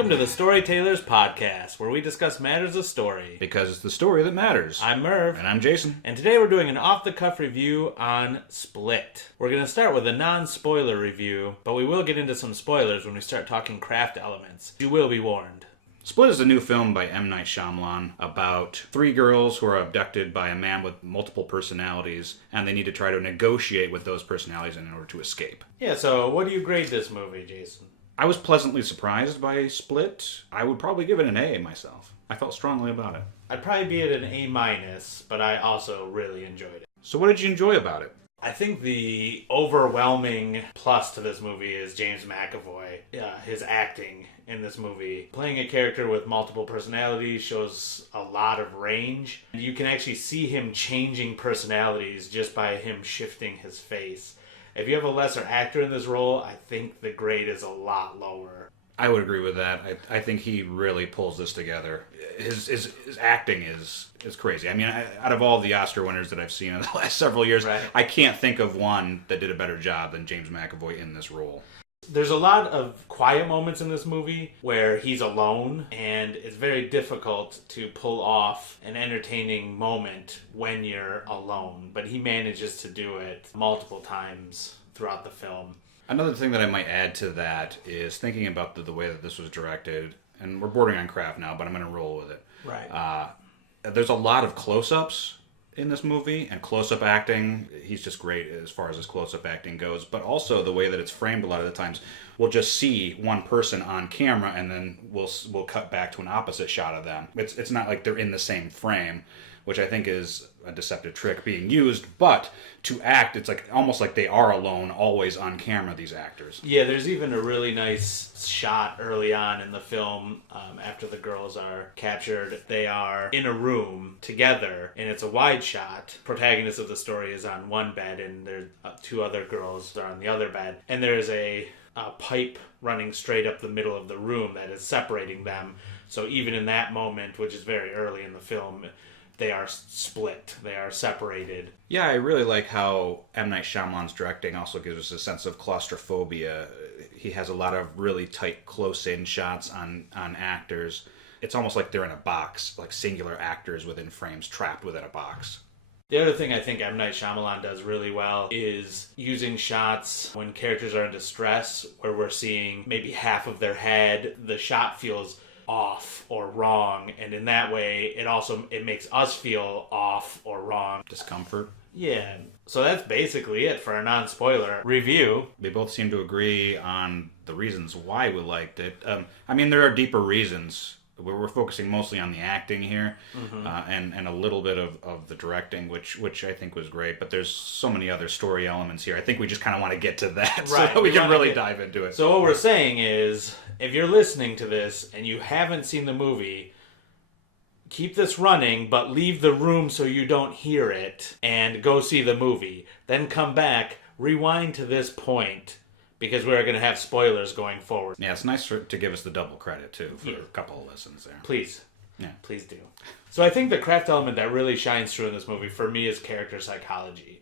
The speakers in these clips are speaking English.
Welcome to the Story Tailors podcast, where we discuss matters of story. Because it's the story that matters. I'm Merv. And I'm Jason. And today we're doing an off-the-cuff review on Split. We're going to start with a non-spoiler review, but we will get into some spoilers when we start talking craft elements. You will be warned. Split is a new film by M. Night Shyamalan about three girls who are abducted by a man with multiple personalities, and they need to try to negotiate with those personalities in order to escape. Yeah, so what do you grade this movie, Jason? I was pleasantly surprised by Split. I would probably give it an A myself. I felt strongly about it. I'd probably be at an A-, but I also really enjoyed it. So what did you enjoy about it? I think the overwhelming plus to this movie is James McAvoy. His acting in this movie. Playing a character with multiple personalities shows a lot of range. You can actually see him changing personalities just by him shifting his face. If you have a lesser actor in this role, I think the grade is a lot lower. I would agree with that. I think he really pulls this together. His acting is crazy. I mean, out of all the Oscar winners that I've seen in the last several years, right, I can't think of one that did a better job than James McAvoy in this role. There's a lot of quiet moments in this movie where he's alone, and it's very difficult to pull off an entertaining moment when you're alone. But he manages to do it multiple times throughout the film. Another thing that I might add to that is thinking about the way that this was directed, and we're bordering on craft now, but I'm going to roll with it. Right. There's a lot of close-ups in this movie, and close-up acting. He's just great as far as his close-up acting goes, but also the way that it's framed a lot of the times. We'll just see one person on camera, and then we'll cut back to an opposite shot of them. It's not like they're in the same frame, which I think is a deceptive trick being used, but to act, it's like almost like they are alone, always on camera, these actors. Yeah, there's even a really nice shot early on in the film after the girls are captured. They are in a room together, and it's a wide shot. Protagonist of the story is on one bed, and there two other girls are on the other bed, and there's a pipe running straight up the middle of the room that is separating them. So even in that moment, which is very early in the film, they are split. They are separated. Yeah, I really like how M. Night Shyamalan's directing also gives us a sense of claustrophobia. He has a lot of really tight, close-in shots on actors. It's almost like they're in a box, like singular actors within frames trapped within a box. The other thing I think M. Night Shyamalan does really well is using shots when characters are in distress, where we're seeing maybe half of their head. The shot feels off or wrong, and in that way it makes us feel off or wrong. Discomfort. Yeah. So that's basically it for a non-spoiler review. We both seem to agree on the reasons why we liked it. I mean, there are deeper reasons. We're focusing mostly on the acting here, and a little bit of the directing, which I think was great. But there's so many other story elements here. I think we just kind of want to get to that so that we can really dive into it. So what we're saying is, if you're listening to this and you haven't seen the movie, keep this running, but leave the room so you don't hear it, and go see the movie. Then come back, rewind to this point, because we're going to have spoilers going forward. Yeah, it's nice to give us the double credit, too, for a couple of lessons there. Please. Yeah. Please do. So I think the craft element that really shines through in this movie, for me, is character psychology.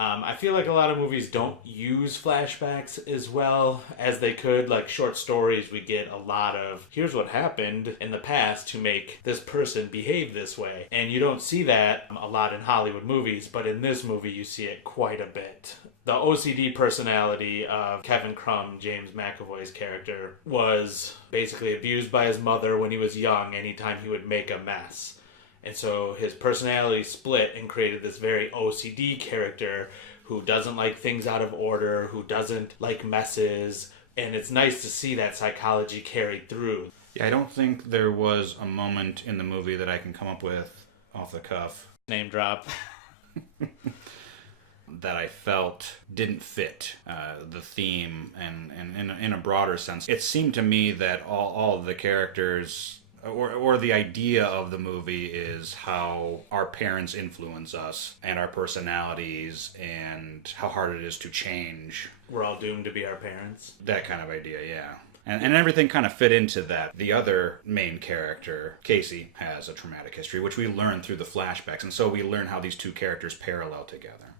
I feel like a lot of movies don't use flashbacks as well as they could. Like short stories, we get a lot of, here's what happened in the past to make this person behave this way. And you don't see that a lot in Hollywood movies, but in this movie you see it quite a bit. The OCD personality of Kevin Crumb, James McAvoy's character, was basically abused by his mother when he was young anytime he would make a mess. And so his personality split and created this very OCD character who doesn't like things out of order, who doesn't like messes. And it's nice to see that psychology carried through. Yeah, I don't think there was a moment in the movie that I can come up with off the cuff. Name drop. That I felt didn't fit the theme and in a broader sense. It seemed to me that all of the characters, or the idea of the movie, is how our parents influence us and our personalities and how hard it is to change. We're all doomed to be our parents. That kind of idea, yeah. And everything kind of fit into that. The other main character, Casey, has a traumatic history, which we learn through the flashbacks. And so we learn how these two characters parallel together.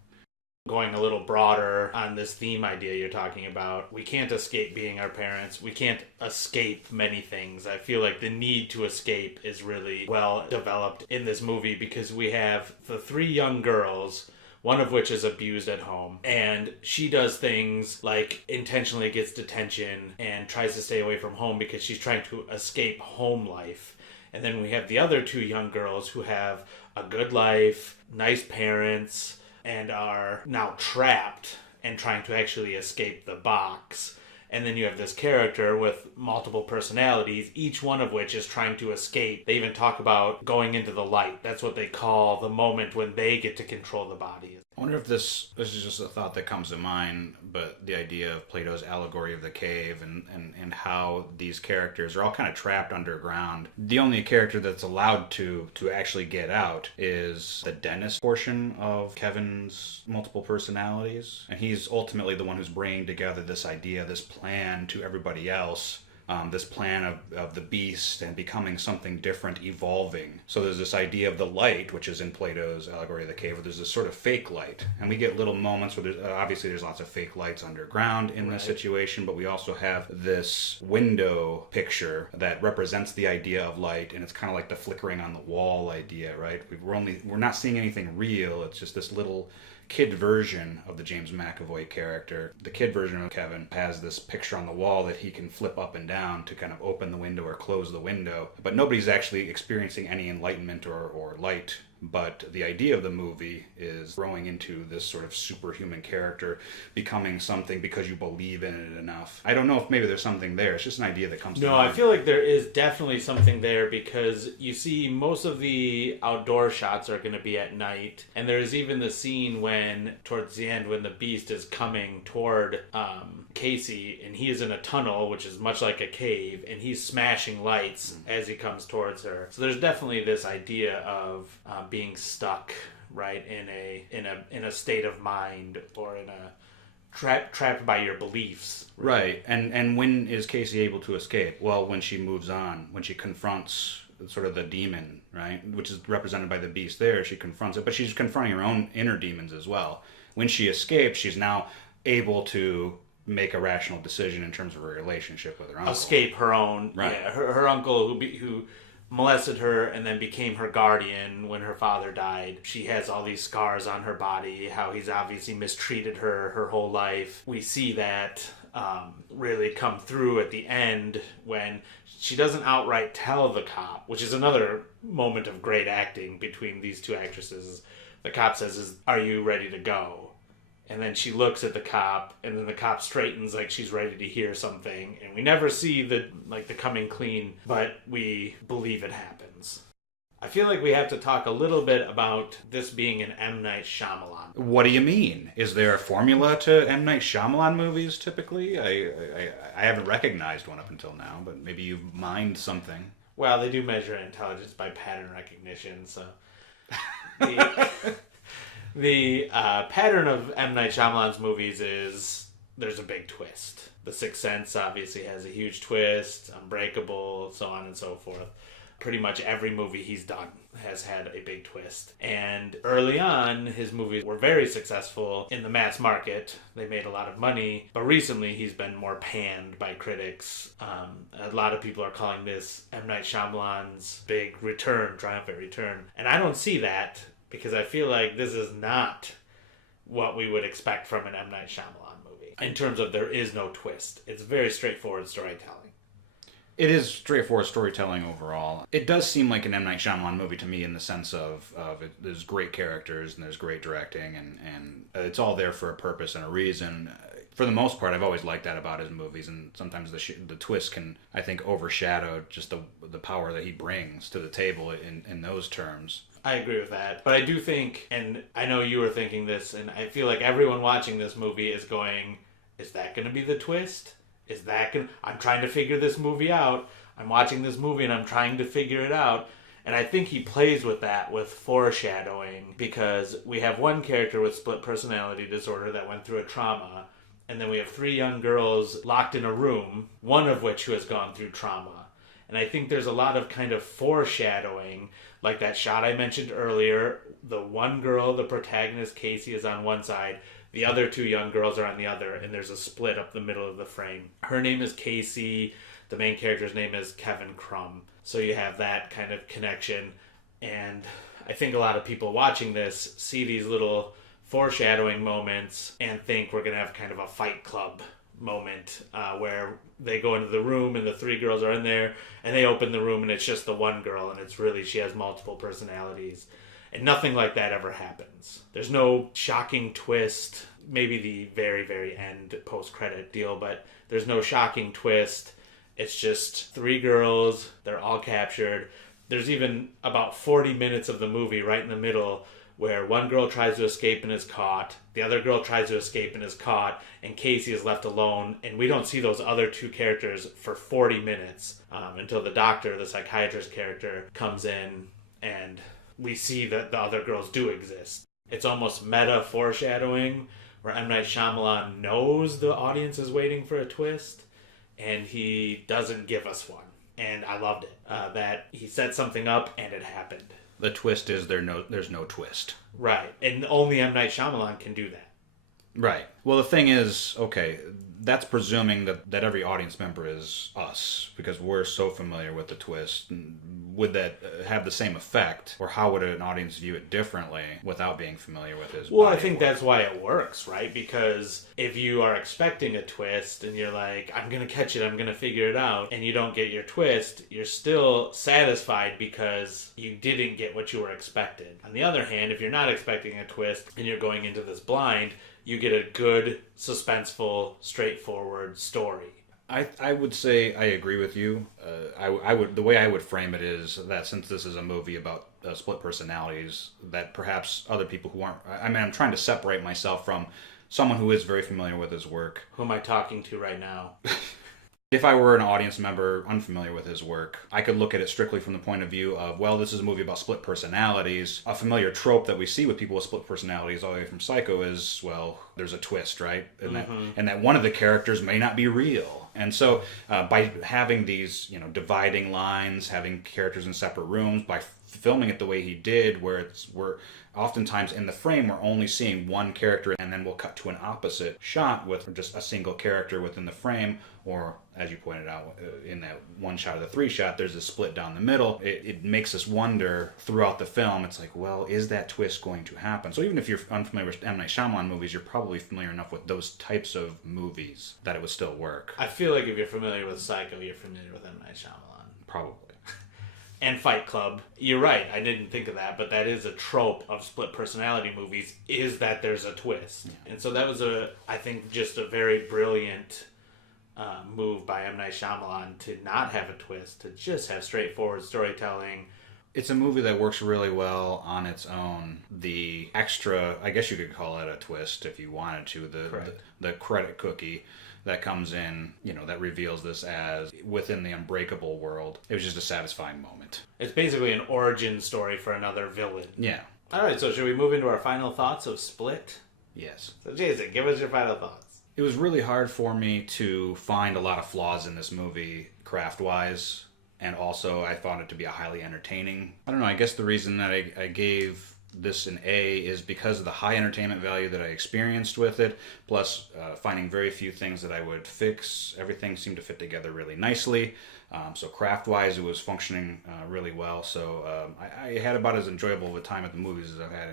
going a little broader on this theme idea you're talking about, we can't escape being our parents. We can't escape many things. I feel like the need to escape is really well developed in this movie because we have the three young girls, one of which is abused at home, and she does things like intentionally gets detention and tries to stay away from home because she's trying to escape home life. And then we have the other two young girls who have a good life, nice parents, and are now trapped and trying to actually escape the box. And then you have this character with multiple personalities, each one of which is trying to escape. They even talk about going into the light. That's what they call the moment when they get to control the body. I wonder if this is just a thought that comes to mind, but the idea of Plato's allegory of the cave and how these characters are all kind of trapped underground. The only character that's allowed to actually get out is the dentist portion of Kevin's multiple personalities. And he's ultimately the one who's bringing together this idea, this plan to everybody else. This plan of the beast and becoming something different, evolving. So there's this idea of the light, which is in Plato's allegory of the cave, where there's this sort of fake light. And we get little moments where there's lots of fake lights underground in this situation, but we also have this window picture that represents the idea of light, and it's kind of like the flickering on the wall idea, right? We're not seeing anything real, it's just this little kid version of the James McAvoy character. The kid version of Kevin has this picture on the wall that he can flip up and down to kind of open the window or close the window. But nobody's actually experiencing any enlightenment or light. But the idea of the movie is growing into this sort of superhuman character, becoming something because you believe in it enough. I don't know if maybe there's something there. It's just an idea that comes to mind. No, I feel like there is definitely something there because you see most of the outdoor shots are going to be at night. And there's even the scene towards the end, when the beast is coming toward Casey, and he is in a tunnel, which is much like a cave, and he's smashing lights as he comes towards her. So there's definitely this idea of being stuck, right, in a state of mind, or in a trapped by your beliefs. Right. And when is Casey able to escape? Well, when she moves on, when she confronts sort of the demon, right, which is represented by the beast there. She confronts it, but she's confronting her own inner demons as well. When she escapes, she's now able to make a rational decision in terms of her relationship with her uncle. Escape her own, right. Yeah, her uncle who molested her and then became her guardian when her father died. She has all these scars on her body, how he's obviously mistreated her whole life. We see that really come through at the end when she doesn't outright tell the cop, which is another moment of great acting between these two actresses. The cop says, "Are you ready to go?" And then she looks at the cop, and then the cop straightens like she's ready to hear something. And we never see the coming clean, but we believe it happens. I feel like we have to talk a little bit about this being an M. Night Shyamalan. What do you mean? Is there a formula to M. Night Shyamalan movies typically? I haven't recognized one up until now, but maybe you've mined something. Well, they do measure intelligence by pattern recognition, so... The pattern of M. Night Shyamalan's movies is there's a big twist. The Sixth Sense obviously has a huge twist, Unbreakable, so on and so forth. Pretty much every movie he's done has had a big twist. And early on, his movies were very successful in the mass market. They made a lot of money. But recently, he's been more panned by critics. A lot of people are calling this M. Night Shyamalan's big return, triumphant return. And I don't see that, because I feel like this is not what we would expect from an M. Night Shyamalan movie. In terms of there is no twist. It's very straightforward storytelling. It is straightforward storytelling overall. It does seem like an M. Night Shyamalan movie to me in the sense of there's great characters and there's great directing and it's all there for a purpose and a reason. For the most part, I've always liked that about his movies, and sometimes the twist can, I think, overshadow just the power that he brings to the table in those terms. I agree with that. But I do think, and I know you were thinking this, and I feel like everyone watching this movie is going, is that going to be the twist? I'm trying to figure this movie out. I'm watching this movie and I'm trying to figure it out. And I think he plays with that, with foreshadowing, because we have one character with split personality disorder that went through a trauma, and then we have three young girls locked in a room, one of which who has gone through trauma. And I think there's a lot of kind of foreshadowing, like that shot I mentioned earlier. The one girl, the protagonist, Casey, is on one side. The other two young girls are on the other, and there's a split up the middle of the frame. Her name is Casey. The main character's name is Kevin Crumb. So you have that kind of connection. And I think a lot of people watching this see these little foreshadowing moments and think we're going to have kind of a Fight Club moment where they go into the room and the three girls are in there, and they open the room and it's just the one girl, and it's really, she has multiple personalities. And nothing like that ever happens. There's no shocking twist. Maybe the very, very end post-credit deal, but there's no shocking twist. It's just three girls. They're all captured. There's even about 40 minutes of the movie right in the middle where one girl tries to escape and is caught. The other girl tries to escape and is caught. And Casey is left alone. And we don't see those other two characters for 40 minutes until the doctor, the psychiatrist character, comes in and we see that the other girls do exist. It's almost meta foreshadowing where M. Night Shyamalan knows the audience is waiting for a twist and he doesn't give us one. And I loved it. That he set something up and it happened. The twist is there's no twist. Right. And only M. Night Shyamalan can do that. Right. Well, the thing is, okay, that's presuming that every audience member is us, because we're so familiar with the twist. Would that have the same effect, or how would an audience view it differently without being familiar with his Well, I body think work? that's why it works, right? Because if you are expecting a twist and you're like, I'm going to catch it, I'm going to figure it out, and you don't get your twist, you're still satisfied because you didn't get what you were expected. On the other hand, if you're not expecting a twist and you're going into this blind, you get a good, suspenseful, straightforward story. I would say I agree with you. I would, the way I would frame it is that since this is a movie about split personalities, that perhaps other people who aren't. I mean, I'm trying to separate myself from someone who is very familiar with his work. Who am I talking to right now? If I were an audience member unfamiliar with his work, I could look at it strictly from the point of view of, well, this is a movie about split personalities. A familiar trope that we see with people with split personalities all the way from Psycho is, well, there's a twist, right? And that one of the characters may not be real. And so by having these, dividing lines, having characters in separate rooms, by filming it the way he did, where we're oftentimes in the frame we're only seeing one character, and then we'll cut to an opposite shot with just a single character within the frame, or as you pointed out, in that one shot of the three shot, there's a split down the middle. It makes us wonder throughout the film. It's like, well, is that twist going to happen? So even if you're unfamiliar with M. Night Shyamalan movies, you're probably familiar enough with those types of movies that it would still work. I feel like if you're familiar with Psycho, you're familiar with M. Night Shyamalan. Probably. And Fight Club. You're right, I didn't think of that, but that is a trope of split personality movies, is that there's a twist. Yeah. And so that was, I think, just a very brilliant move by M. Night Shyamalan to not have a twist, to just have straightforward storytelling. It's a movie that works really well on its own. The extra, I guess you could call it a twist if you wanted to, the credit cookie that comes in, that reveals this as within the Unbreakable world. It was just a satisfying moment. It's basically an origin story for another villain. Yeah. All right, so should we move into our final thoughts of Split? Yes. So Jason, give us your final thoughts. It was really hard for me to find a lot of flaws in this movie, craft-wise, and also I found it to be a highly entertaining. I don't know, I guess the reason that I gave this an A is because of the high entertainment value that I experienced with it, plus finding very few things that I would fix. Everything seemed to fit together really nicely. So craft-wise, it was functioning really well. So I had about as enjoyable of a time at the movies as I've had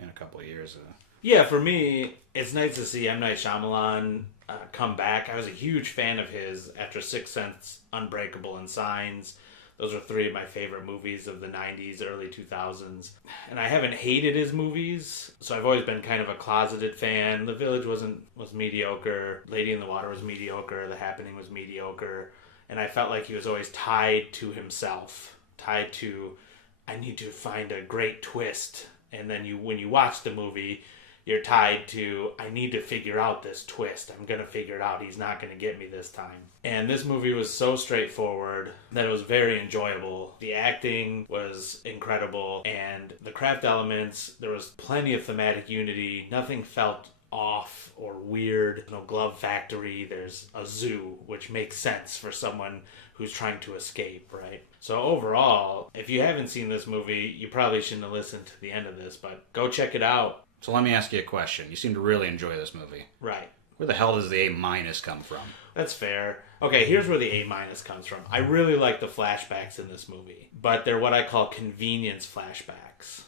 in a couple of years. Yeah, for me, it's nice to see M. Night Shyamalan come back. I was a huge fan of his after Sixth Sense, Unbreakable, and Signs. Those are three of my favorite movies of the 90s, early 2000s. And I haven't hated his movies, so I've always been kind of a closeted fan. The Village was mediocre. Lady in the Water was mediocre. The Happening was mediocre. And I felt like he was always tied to himself. Tied to, I need to find a great twist. And then when you watch the movie, you're tied to, I need to figure out this twist. I'm going to figure it out. He's not going to get me this time. And this movie was so straightforward that it was very enjoyable. The acting was incredible. And the craft elements, there was plenty of thematic unity. Nothing felt off or weird. No glove factory. There's a zoo, which makes sense for someone who's trying to escape, right? So overall, if you haven't seen this movie, you probably shouldn't have listened to the end of this, but go check it out. So let me ask you a question. You seem to really enjoy this movie. Right. Where the hell does the A- come from? That's fair. Okay, here's where the A- comes from. I really like the flashbacks in this movie, but they're what I call convenience flashbacks.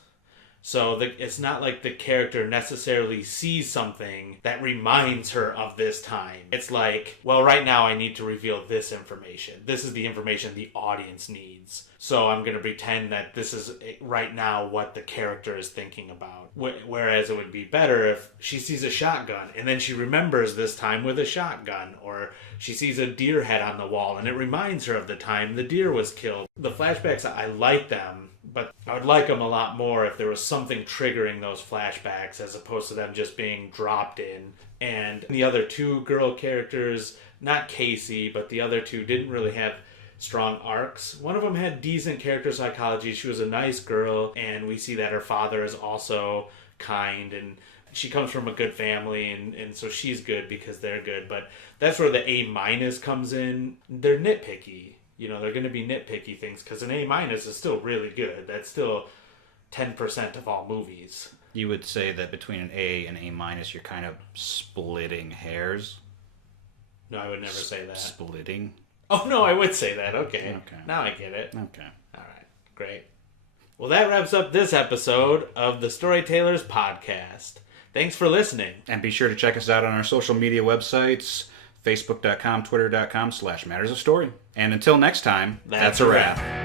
So it's not like the character necessarily sees something that reminds her of this time. It's like, well, right now I need to reveal this information. This is the information the audience needs. So I'm going to pretend that this is right now what the character is thinking about. Whereas it would be better if she sees a shotgun and then she remembers this time with a shotgun. Or she sees a deer head on the wall and it reminds her of the time the deer was killed. The flashbacks, I like them. But I would like them a lot more if there was something triggering those flashbacks as opposed to them just being dropped in. And the other two girl characters, not Casey, but the other two didn't really have strong arcs. One of them had decent character psychology. She was a nice girl, and we see that her father is also kind, and she comes from a good family, and so she's good because they're good. But that's where the A- comes in. They're nitpicky. You know, they're going to be nitpicky things because an A- is still really good. That's still 10% of all movies. You would say that between an A and A-, you're kind of splitting hairs? No, I would never say that. Splitting? Oh, no, I would say that. Okay. Okay. Now I get it. Okay. All right. Great. Well, that wraps up this episode of the Story Tailors podcast. Thanks for listening. And be sure to check us out on our social media websites, facebook.com, twitter.com/mattersofstory. And until next time, that's a wrap.